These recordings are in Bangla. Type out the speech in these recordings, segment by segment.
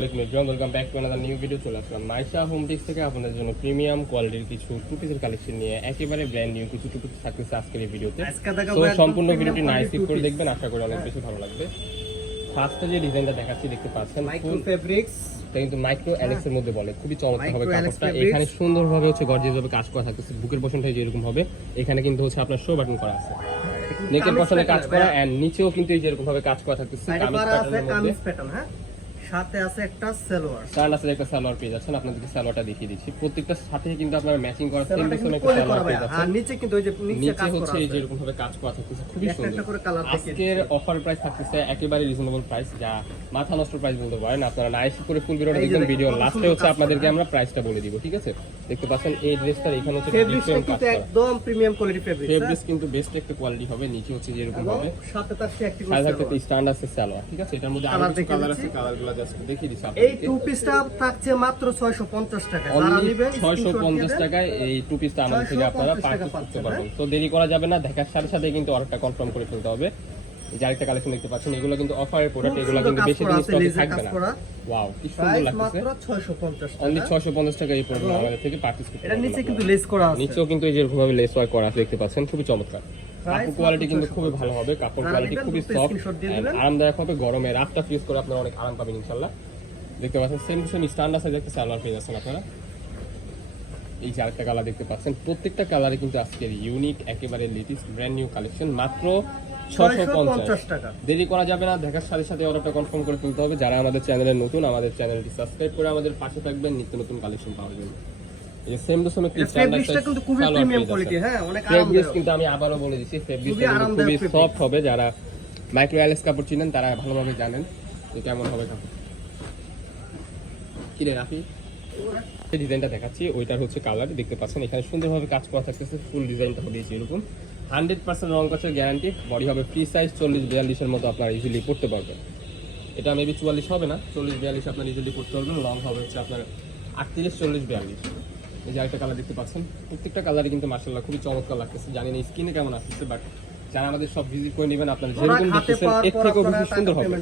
Welcome back to another new video. চলে আসলাম মাইশা হোম টেক্স থেকে আপনাদের জন্য প্রিমিয়াম কোয়ালিটির কিছু টু পিসের কালেকশন নিয়ে একেবারে ব্র্যান্ড নিউ কিছু টু পিস থাকতেছে আজকের এই ভিডিওতে। তো সম্পূর্ণ ভিডিওটি নাইস করে দেখবেন, আশা করি অনেক বেশি ভালো লাগবে। ফার্স্টে যে ডিজাইনটা দেখাচ্ছি দেখতে পাচ্ছেন মাইক্রো ফেব্রিক্স, এটা কিন্তু মাইক্রো অ্যালেক্স এর মধ্যে বলে, খুবই চমৎকার হবে কাপড়টা। এখানে সুন্দরভাবে হচ্ছে গর্জিয়াস ভাবে কাজ করা থাকতেছে, বুকের পশনটা যেরকম হবে এখানে কিন্তু হচ্ছে আপনার শো বাটন করা আছে, নেকের পশনে কাজ করা এন্ড নিচেও কিন্তু এই যেরকম ভাবে কাজ করা থাকতেছে। কামিজ প্যাটার্ন, হ্যাঁ, সাথে আছে একটা সালোয়ার, একটা সালোয়ার পেয়ে যাচ্ছেন। আপনাদেরকে সালোয়ারটা দেখিয়ে দিচ্ছি, প্রত্যেকটা সাথে কিন্তু আপনারা ম্যাচিং করা সেম ডিজাইনের একটা সালোয়ার পেয়ে যাচ্ছেন। আর নিচে কিন্তু ওই যে নিচে হচ্ছে এই যেরকম ভাবে কাজ করা থাকতেছে, খুবই সুন্দর। আজকের অফার প্রাইস থাকতেছে একেবারে রিজনেবল প্রাইস, যা মাথা নষ্ট প্রাইস বলতে পারেন। আপনারা নাইস করে ফুল ভিডিওটা দেখবেন, ভিডিও লাস্টে হচ্ছে আপনাদেরকে আমরা প্রাইসটা বলে দিব, ঠিক আছে? দেখতে পাচ্ছেন এই ড্রেসটার এখানে হচ্ছে ডিফারেন্ট কাজ করা, একদম প্রিমিয়াম কোয়ালিটি ফেব্রিক্স। ফেব্রিক্স কিন্তু বেস্ট একটা কোয়ালিটি হবে। নিচে হচ্ছে যেরকম হবে সাথে তার একটি স্ট্যান্ডার্ড আছে সালোয়ার, ঠিক আছে? এটার মধ্যে আরো কিছু কালার আছে, কালারগুলো জাস্ট দেখিয়ে দিচ্ছি এই টু পিসটা থাকছে মাত্র 650 টাকা। যারা নেবেন 650 টাকায় এই টু পিসটা আমাদের থেকে আপনারা পারচেজ করতে পারবেন। তো দেরি করা যাবে না, দেখার সাথে সাথে কিন্তু অর্ডারটা কনফার্ম করে ফেলতে হবে। যে আরেকটা কালেকশন দেখতে পাচ্ছেন, এগুলো কিন্তু অফারের প্রোডাক্ট, এগুলো কিন্তু বেশি দিন স্টকে থাকবে না। ওয়াও, কি সুন্দর লাগছে, মাত্র 650 টাকা। অনলি 650 টাকা এই প্রোডাক্ট আমাদের থেকে পারচেজ করতে এটা পারবেন। নিচে কিন্তু লেস করা আছে, নিচেও কিন্তু এই যেরকম ভাবে লেস ওয়ার্ক করা আছে দেখতে পাচ্ছেন, খুবই চমৎকার। কাপড় কোয়ালিটি কিন্তু খুবই ভালো হবে, কাপড় কোয়ালিটি খুবই সফট, আরামদায়ক হবে। গরমে রাতটা ফিউজ করে আপনারা অনেক আরাম পাবেন ইনশাআল্লাহ। দেখতে পাচ্ছেন same to same standard size একটা সালোয়ার পেয়ে যাচ্ছেন আপনারা। এই যে আরেকটা কালার দেখতে পাচ্ছেন, প্রত্যেকটা কালারে কিন্তু আজকের ইউনিক একেবারে লেটেস্ট ব্র্যান্ড নিউ কালেকশন, মাত্র 650 টাকা। দেরি করা যাবে না, দেখার সাথে সাথে অর্ডারটা কনফার্ম করে ফেলতে হবে। যারা আমাদের চ্যানেলে নতুন, আমাদের চ্যানেলটি সাবস্ক্রাইব করে আমাদের পাশে থাকবেন নিত্য নতুন কালেকশন পাওয়ার জন্য। এই সেম টু সেম একটা স্ট্যান্ডার্ড সাইজ কিন্তু খুবই প্রিমিয়াম কোয়ালিটি, হ্যাঁ, অনেক আরামদায়ক। কিন্তু আমি আবারো বলে দিচ্ছি, ফেব্রিক্স খুবই সফট হবে। যারা মাইক্রো অ্যালেক্স কাপড় চিনেন তারা ভালোভাবে জানেন যে কেমন হবে কাপড়। কি রে রাফি, এই ডিজাইনটা দেখাচ্ছি, ওইটার হচ্ছে কালার দেখতে পাচ্ছেন। এখানে সুন্দরভাবে কাজ করা থাকতেছে, ফুল ডিজাইনটা হবে এরকম 100% রং কাচের গ্যারান্টি। বডি হবে ফ্রি সাইজ, 40-42 এর মতো আপনারা ইজিলি পড়তে পারবেন। এটা মেবি 44 হবে না, 40-42 আপনারা ইজিলি পড়তে পারবেন। লং হবে হচ্ছে আপনার 38-40-42। এই যে আরেকটা কালার দেখতে পাচ্ছেন, প্রত্যেকটা কালারই কিন্তু মাশাআল্লাহ খুবই চমৎকার লাগতেছে। জানি না স্কিনে কেমন আসছে, বাট যারা আমাদের সব ভিজিট করে নেবেন আপনারা যেরকম দেখতেছেন এর থেকেও বেশি সুন্দর হবে।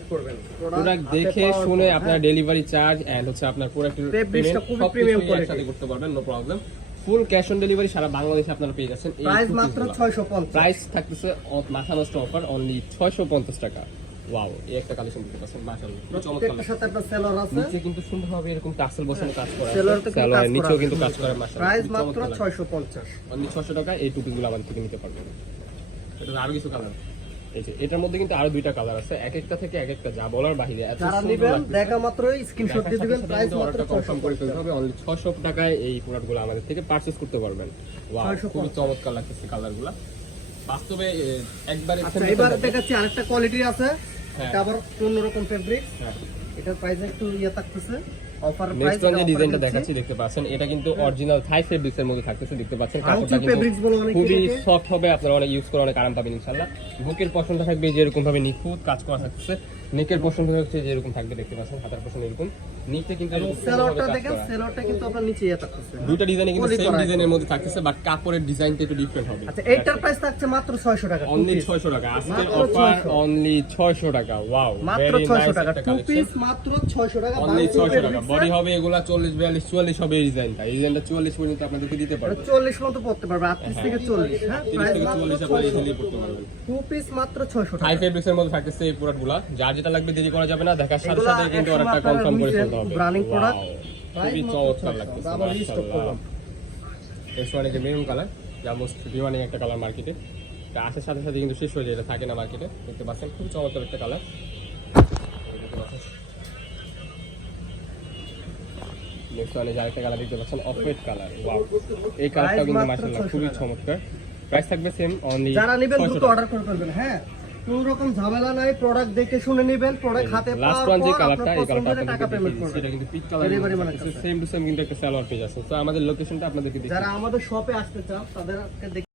প্রোডাক্ট দেখে শুনে আপনার ডেলিভারি চার্জ এন্ড হচ্ছে আপনার প্রোডাক্টের পেমেন্ট খুব প্রিমিয়াম কোয়ালিটি করতে পারবেন, no problem. Full cash on delivery সারা বাংলাদেশে আপনারা পেয়ে যাচ্ছেন। প্রাইস মাত্র 650, প্রাইস থাকতেছে মাথা নষ্ট অফার, অনলি 650 টাকা। ওয়াও, এই একটা কালেকশন দেখতে পাচ্ছেন মাশাআল্লাহ পুরো চমৎকার। এর সাথে একটা সেলর আছে, নিচে কিন্তু সুন্দরভাবে এরকম টাসেল বসানো কাজ করা আছে, সেলরের নিচেও কিন্তু কাজ করা মাশাআল্লাহ। প্রাইস মাত্র 650, অনলি 600 টাকা এই টুপিগুলো আমাদের থেকে নিতে পারবেন। এটা আরো কিছু কালার, এই যে এটার মধ্যে কিন্তু আরো দুইটা কালার আছে, এক একটা থেকে এক একটা যা বলার বাহিরে। যারা নেবেন দেখা মাত্রই স্ক্রিনশট দিয়ে দিবেন, প্রাইস মাত্র কনফার্ম করে ফেলতে হবে। অনলি 600 টাকায় এই প্রোডাক্টগুলো আমাদের থেকে পারচেজ করতে পারবেন। ওয়াও, খুব চমৎকার লাগতেছে কালারগুলো বাস্তবে একবারে। আচ্ছা, এবারে দেখাচ্ছি আরেকটা কোয়ালিটি আছে, এটা আবার অন্যরকম ফেব্রিক। এটার প্রাইস একটু থাকতেছে অফার প্রাইস। নেক্সট ওয়ান যে ডিজাইনটা দেখাচ্ছি দেখতে পাচ্ছেন, এটা কিন্তু অরিজিনাল থাই ফেব্রিক্স এর মধ্যে থাকতেছে। দেখতে পাচ্ছেন কাপড়টা কিন্তু খুবই সফট হবে, আপনারা অনেক ইউজ করে অনেক আরাম পাবেন ইনশাআল্লাহ। বুকের পশনটা থাকবে যেরকম ভাবে নিখুঁত কাজ করা থাকছে, নেকের পশনটা হচ্ছে যেরকম থাকবে দেখতে পাচ্ছেন, হাতার পশন এরকম, নিচে কিন্তু সেলরটা দেখেন, সেলরটা কিন্তু আপনার নিচে থাকতেছে। দুইটা ডিজাইনে কিন্তু সেম ডিজাইনের মধ্যে থাকতেছে, বাট কাপড়ের ডিজাইনটা একটু ডিফারেন্ট হবে। আচ্ছা, এইটার প্রাইস থাকছে মাত্র 600 টাকা, অনলি 600 টাকা। আজকে অফার অনলি 600 টাকা। ওয়াও, মাত্র 600 টাকা, টু পিস মাত্র 600 টাকা, অনলি 600 টাকা। বডি হবে এগুলা 40-42-44 হবে এই ডিজাইনটা। এই ডিজাইনটা 44 পর্যন্ত আপনাদেরকে দিতে পারবো, 40 মতো পড়তে পারবে, 38 থেকে 40, হ্যাঁ, 30 থেকে 40 আপনারা ইজিলি পড়তে পারবেন। টু পিস মাত্র 600 টাকা। হাই ফেব্রিক্স এর মধ্যে থাকতেছে এই প্রোডাক্টগুলো, যার যেটা লাগবে দেরি করা যাবে না, দেখার সাথে সাথে কিন্তু অর্ডারটা কনফার্ম করে ফেলতে হবে। ব্র্যান্ডিং প্রোডাক্ট, খুবই চমৎকার লাগতেছে মাশাআল্লাহ। এর সঙ্গে যে মেরুন কালার, যা মোস্ট ডিমান্ডিং একটা কালার মার্কেটে, এটা আসার সাথে সাথে কিন্তু শেষ হয়ে যায়, এটা থাকে না মার্কেটে। দেখতে পাচ্ছেন খুব চমৎকার একটা কালার। নেক্সট ওয়ানে যে আরেকটা কালার দেখতে পাচ্ছেন, অফ হোয়াইট কালার। ওয়াও, এই কালারটাও কিন্তু মাশাআল্লাহ খুবই চমৎকার। প্রাইস থাকবে সেম, অনলি যারা নেবেন দ্রুত অর্ডার করে ফেলবেন, হ্যাঁ, কোনো রকম ঝামেলা নাই, প্রোডাক্ট দেখে শুনে নেবেন, প্রোডাক্ট হাতে পাওয়ার পর লাস্ট ওয়ান যে কালারটা, এই আপনার কালারটা টাকা পেমেন্ট করবেন। সেটা কিন্তু peach colour, same to same কিন্তু একটা সালোয়ার পেজ আছে। তো আমাদের লোকেশনটা আপনাদেরকে যারা আমাদের শপে আসতে চান তাদেরকে